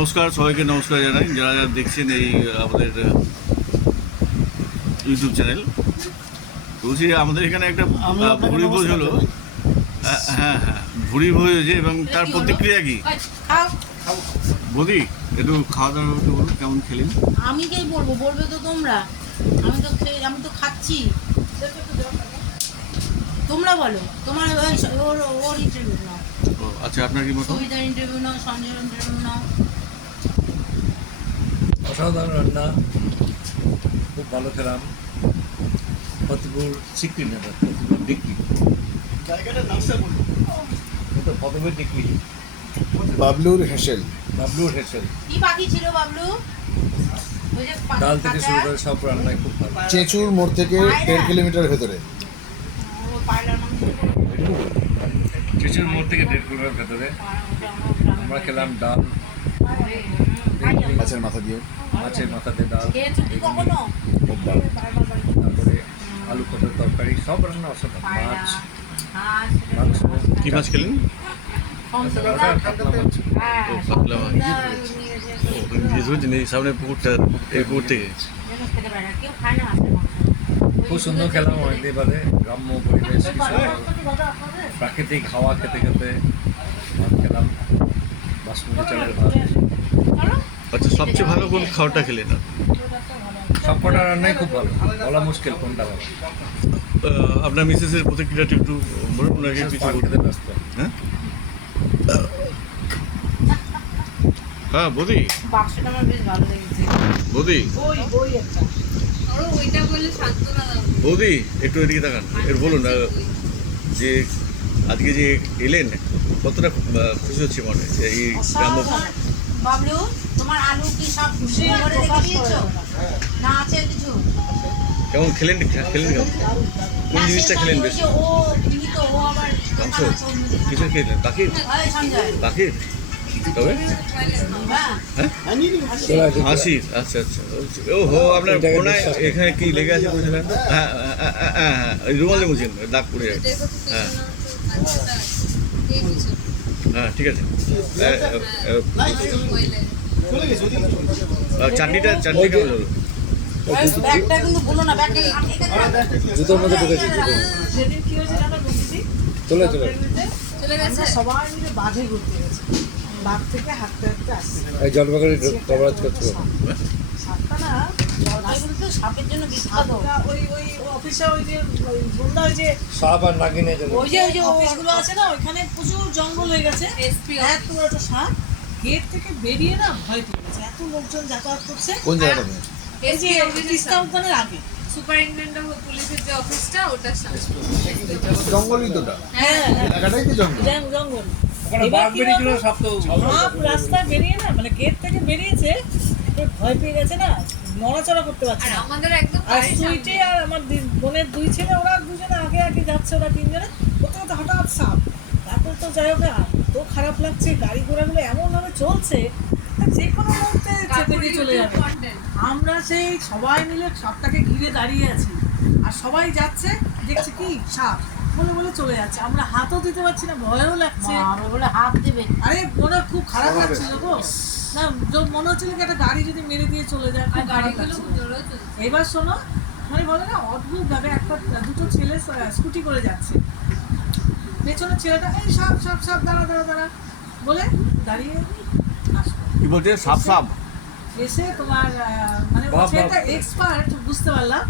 নমস্কার, সবাইকে নমস্কার জানাই যারা যারা দেখছেন এই আমাদের ইউটিউব চ্যানেল। বলছি আমাদের এখানে একটা ভুঁড়ি ভোজ হলো। হ্যাঁ, ভুঁড়ি ভোজ হয়েছে এবং তার প্রতিক্রিয়া কি বৌদি? একটু খাওয়া দাওয়া করতে বলুন, কেমন খেলেন? আমি কি বলবো, বলবে তো তোমরা। আমি তো খাচ্ছি, তোমরা বলো। তোমার ওর ইন্টারভিউ নাও। আচ্ছা, আপনার কি মতো? সবিতার ইন্টারভিউ নাও, সঞ্জয়ের ইন্টারভিউ নাও। অসাধারণ রান্না, খুব ভালো খেলাম। ফতেপুর সিক্রি না, ফতেপুর ডিগ্রি, ওটা ফতেপুর ডিগ্রি। বাবলুর হেসেল। বাবলুর হেসেল, কি বাকি ছিল বাবলু? ওই যে ডাল থেকে শুরু করে সব রান্নাই খুব ভালো। চেঁচুর মোড় থেকে 1.5 কিলোমিটার ভেতরে। চিচুর মোড় থেকে 1.5 কিলোমিটার ভেতরে আমরা খেলাম ডাল, মাছের মাথা দিয়ে। মাছের মাথাতে ডাল, খেয়েছো কি কখনো? খুব ভালো। তারপরে আলু পটল তরকারি, সব রান্না অসাধারণ। মাছ, মাংস। কি মাছ খেলেন? কাতলা মাছ। ও, কাতলা মাছ। এই সামনে পুকুরটা, এই পুকুর থেকে। কেউ খায় না। খুব সুন্দর খেলাম, অনেকদিন বাদে। গ্রাম্য পরিবেশ, প্রাকৃতিক হাওয়া খেতে খেতে ভাত খেলাম, বাসমতি চালের ভাত। আচ্ছা, সবচেয়ে ভালো কোন খাওয়াটা খেলেন? সব কটা রান্নাই খুব ভালো, বলা মুশকিল কোনটা ভালো। আপনার মিসেসের প্রতিক্রিয়াটা একটু বলুন, ওনাকে কিছু পান বলতে। খেতে ব্যস্ত। হ্যাঁ হ্যাঁ, বৌদি বাক্সটা আমার বেশ ভালো লেগেছে। বৌদি বই একটা। ওইটা বলে সান্ত্বনা দাও। বৌদি একটু এদিকে তাকান, এর বলুন যে আজকে যে এলেন কতটা খুশি হচ্ছে মনে যে এই গ্রাম্য। বাবলু, তোমার আলু কি সব খুশি করে রেখে দিয়েছো? না আছে কিছু? কেমন খেলেন খেলেন কেমন? কোন জিনিসটা খেলেন বেশি? ও তুমি তো ও আবার মাংস কিসের খেলেন? পাখির? এই সঞ্জয়। পাখির তবে হ্যাঁ, হ্যাঁ হাসির। আচ্ছা আচ্ছা, ও হো, আপনার কোনায় এখানে কি লেগে আছে বুঝলেন তো? হ্যাঁ হ্যাঁ হ্যাঁ হ্যাঁ, ওই রুমালে মুছেন, দাগ পড়ে যাবে। হ্যাঁ হ্যাঁ, ঠিক আছে। চাটনিটা কেমন হলো? ব্যাগটা কিন্তু ভুলো না, ব্যাগটা জুতোর মধ্যে ঢুকেছি। সেদিন কি হয়েছে জানো বলছি? চলে চলে চলে গেছে। আমরা সবাই মিলে বাঁধে ঘুরতে গেছি। বাঘ থেকে হাঁটতে হাঁটতে আসছি। এই জলপাইগুড়ি কভারেজ করছিল। সাপটা না, বাবলু তো সাপের জন্য বিখ্যাত। সাপটা ওই অফিসে ওই যে বন্ধা ওই যে সাপ আর নাগিনের জন্য। ওই যে অফিসগুলো আছে না, ওইখানে প্রচুর জঙ্গল হয়ে গেছে। এসপি এত বড় একটা সাপ গেট থেকে বেরিয়ে না ভয় পেয়ে গেছে। এত লোকজন যাতায়াত করছে। কোন জায়গাটা? এই যে তিস্তা উদ্যানের আগে। সুপারিনটেন্ডেন্ট অফ পুলিশের যে অফিসটা ওটার সামনে। জঙ্গলই তো ওটা। হ্যাঁ, এলাকাটাই তো জঙ্গল। জঙ্গল। ওখানে এবার বাঘ কি বেরিয়েছিল, হলো? সাপ তো সাপ রাস্তায় বেরিয়ে না, মানে গেট থেকে বেরিয়েছে, এ ভয় পেয়ে গেছে না, নড়াচড়া করতে আর পারছে না। আমাদের একদম আর বাড়ির সুইটে সামনে। আর আমার বোনের দুই ছেলে, ওরা দুজনে আগে আগে যাচ্ছে, ওরা তিনজনে। করতে করতে হঠাৎ সাপ। তারপর তো যাই হোক, তো খারাপ লাগছে, গাড়ি ঘোড়াগুলো এমন ভাবে চলছে, যে কোনো মুহূর্তে চেপে দিয়ে চলে যাবে। Content। আমরা সেই সবাই মিলে সাপটাকে ঘিরে দাঁড়িয়ে আছি, আর সবাই যাচ্ছে, দেখছে কি সাপ বলে বলে চলে যাচ্ছে। আমরা হাতও দিতে পারছি না, ভয়ও লাগছে। আমরা বলে হাত দেবে। আরে মনে খুব খারাপ লাগছিল গো। না, মনে হচ্ছিল কি একটা গাড়ি যদি মেরে দিয়ে চলে যায়, আর খুব খারাপ গাড়িগুলো লাগছিল। খুব জোরেও চলছে। এবার শোনো, মানে বলে না অদ্ভুত ভাবে দুটো ছেলে স্কুটি করে যাচ্ছে, পেছনের ছেলেটা এই সাপ সাপ সাপ, দাঁড়া দাঁড়া দাঁড়া বলে দাঁড়িয়ে আসলো। কি বলছে? সাপ সাপ এসে তোমার মানে বাপ, সেটা বাপ। এক্সপার্ট, বুঝতে পারলাম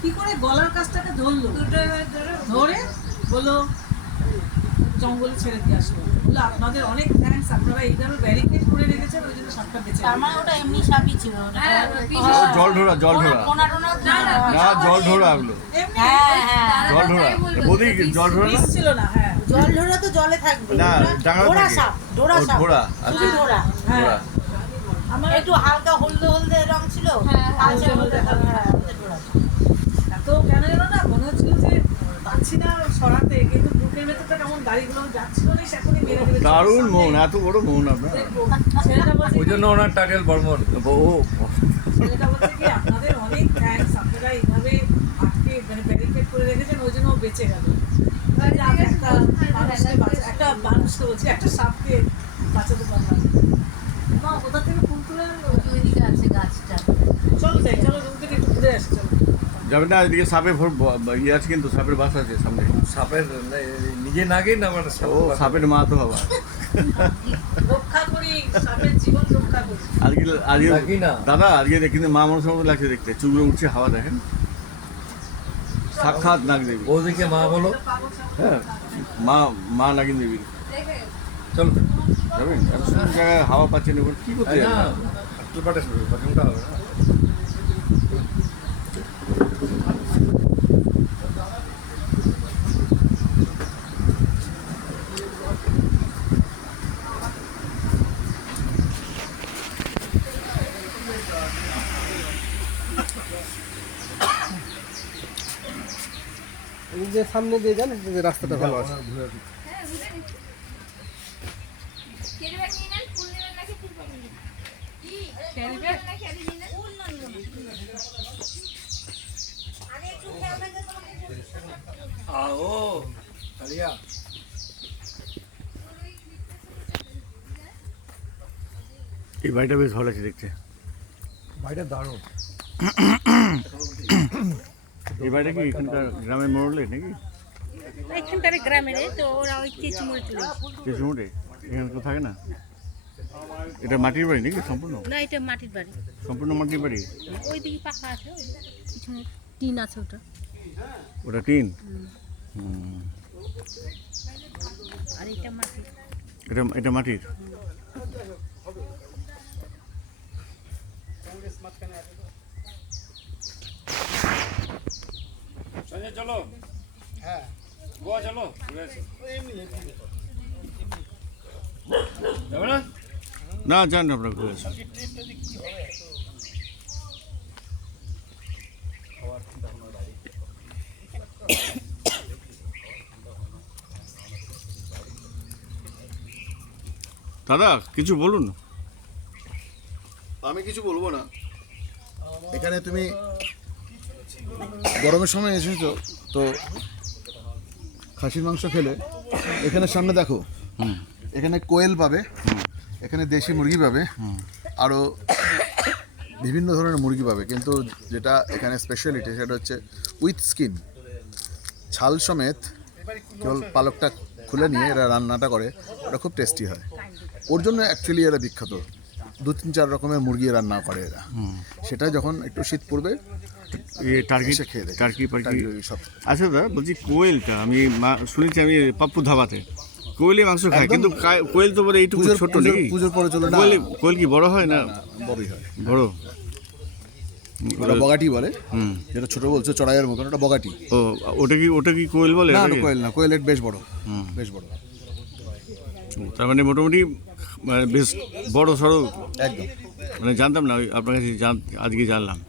কি করে গলার কাছটাকে ধরলো, দুটো এবার ধরে বললো জঙ্গলে ছেড়ে দিয়ে আসলো। বললো আপনাদের অনেক থ্যাঙ্কস, আপনারা এইভাবে ব্যারিকেড করে রেখেছেন, ওই জন্য সাপটা বেঁচে তার গেল। মানে ওটা এমনি সাপই ছিল। হ্যাঁ, জল ঢোড়া, জল ঢোড়া। কোনা টোনা না, না, না, জল ঢোড়া ওগুলো। এমনি হ্যাঁ হ্যাঁ, জল ঢোড়া বৌদি, জল ঢোড়া না? বিষ ছিল না। হ্যাঁ, জল ঢোরা তো জলে থাকবে। না, ডাঙায় ডোরা থাকে। সাপ, ডোরা ও, সাপ। ডোরা, শুধু আচ্ছা। ডোরা। হ্যাঁ। ডোরা। আমার একটু হালকা হলদে হলদে রং ছিল। হ্যাঁ, হালকা হলদে হলদে হলদে, হ্যাঁ, ওদের ডোরা সাপ। এত কেন যেন না মনে হচ্ছিল যে পাচ্ছি না সরাতে, কিন্তু বুকের ভেতরটা কেমন গাড়িগুলো যাচ্ছিল না, সেখনই মেরে দেবে। দারুণ মন, এত বড় মন আপনার। দেখবো। ছেলেটা বলছে ওই জন্য ওনার টাইটেল বর্মন। ছেলেটা বলছে কি আপনাদের অনেক থ্যাঙ্কস, আপনারা এইভাবে আটকে মানে ব্যারিকেড করে রেখেছেন, ওই জন্য ও বেঁচে গেল। একটা মানুষকে বলছি, একটা সাপকে বাঁচাতে পারলাম। মা কোথা থেকে ফুল তুলে আনলো? ওইদিকে আছে গাছটা। চলো যাই, চলো রুম থেকে একটু ঘুরে আসি চলো। যাবেন না এদিকে সাপের ইয়ে আছে, কিন্তু সাপের বাসা আছে সামনে। সাপের নিজে না গিয়ে না আমার ও সাপের মা তো হবা। রক্ষা করি, সাপের জীবন রক্ষা করি। আজকে নাকি না? দাদা আজকে কিন্তু মা মানুষের মতো লাগছে দেখতে, চুলগুলো উঠছে হাওয়া দেখেন, সাক্ষাৎ নাগ দেবী। ওদিকে মা বলো। হ্যাঁ মা নাগিন দেবী। চলো যাবেন এত সুন্দর জায়গায় হাওয়া পাচ্ছেন, এবার কি করতে না যাবেন? বাথরুমটা হবে না। এই যে সামনে দিয়ে যান, এই যে রাস্তাটা ভালো আছে। ক্যারি ব্যাগ নিয়ে নেন, ফুল নেবেন নাকি ফুল পাবেন? কি? ক্যারি ব্যাগ না ক্যারি নিয়ে নেন? ফুল না নেবেন। আমি একটু খেয়াল রাখতে তোমাকে। আও আলিয়া এই বাড়িটা বেশ ভালো আছে দেখতে। ভাইটা দারুণ। এই বাড়িটা কি এখানকার গ্রামের মোড়লে নাকি? এখানকার গ্রামের তো ওরা ওই চেচুমড়ে চলে গেছে। চেচুমোড়ে এখানে কেউ থাকে না? এটা মাটির বাড়ি নাকি সম্পূর্ণ? না, এটা মাটির বাড়ি। সম্পূর্ণ মাটির বাড়ি? ওইদিকে পাকা আছে, পিছনে টিন আছে ওটা। ওটা টিন? আর এটা মাটি। এটা মাটির? চলো হ্যাঁ গোয়া চলো ঘুরে আসি। যাবে না? না যান আপনার ঘুরে আসুন। দাদা কিছু বলুন। আমি কিছু বলবো না। এখানে তুমি গরমের সময় এসেছো তো খাসির মাংস খেলে এখানে সামনে দেখো, এখানে কোয়েল পাবে, এখানে দেশি মুরগি পাবে, আরও বিভিন্ন ধরনের মুরগি পাবে, কিন্তু যেটা এখানে স্পেশালিটি সেটা হচ্ছে উইথ স্কিন, ছাল সমেত, কেবল পালকটা খুলে নিয়ে এরা রান্নাটা করে, ওটা খুব টেস্টি হয়। ওর জন্য অ্যাকচুয়ালি এরা বিখ্যাত। 2-3-4 রকমের মুরগি রান্না করে এরা। সেটা যখন একটু শীত পড়বে টার্কি এসে খেয়ে দেখো। টার্কি পার্কি সব আচ্ছা দাদা বলছি, কোয়েলটা আমি শুনেছি আমি পাপ্পু ধাবাতে কোয়েলই মাংস খায়, কিন্তু কোয়েল তো বলে এইটুকু ছোট নাকি? পুজোর পরে চলে না, কোয়েল কি বড় হয় না? বড়ই হয়। বড়? ওটা বগাটি বলে, যেটা ছোট বলছো চড়াইয়ের মতন, ওটা বগাটি। ও ওটা কি কোয়েল বলে? না, নাকি? ওটা কোয়েল না, কোয়েলের বেশ বড়, বেশ বড়, তার মানে মোটামুটি বেশ বড় সড়ো। একদম। মানে জানতাম না, আপনার কাছে আজকে জানলাম।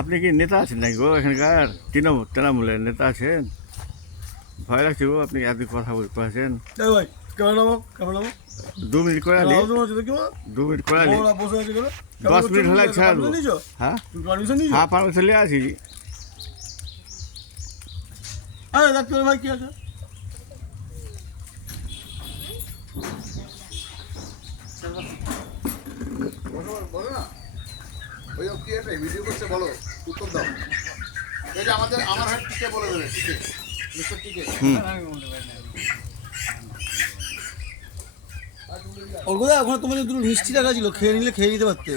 আপনি কি নেতা আছেন নাকি গো এখানকার? তৃণমূলের নেতা আছেন? ভয় লাগছে গো, আপনি এত কথা বলছেন। 2 মিনিট করে আলি, 2 মিনিট করে আলি, 10 মিনিট হলে ছাড়বো। হ্যাঁ হ্যাঁ পারমিশন নিয়ে আসি। ভাই কি আছে? বলো না, ওই কি একটা ভিডিও করছে, বলো, উত্তর দাও। এই যে আমার হাত টিকে বলে দেবে, টিকে, মিস্টার টিকে। ওর কথা ওখানে তোমার দুটো মিষ্টি রাখা ছিল, খেয়ে নিলে খেয়ে নিতে পারতে।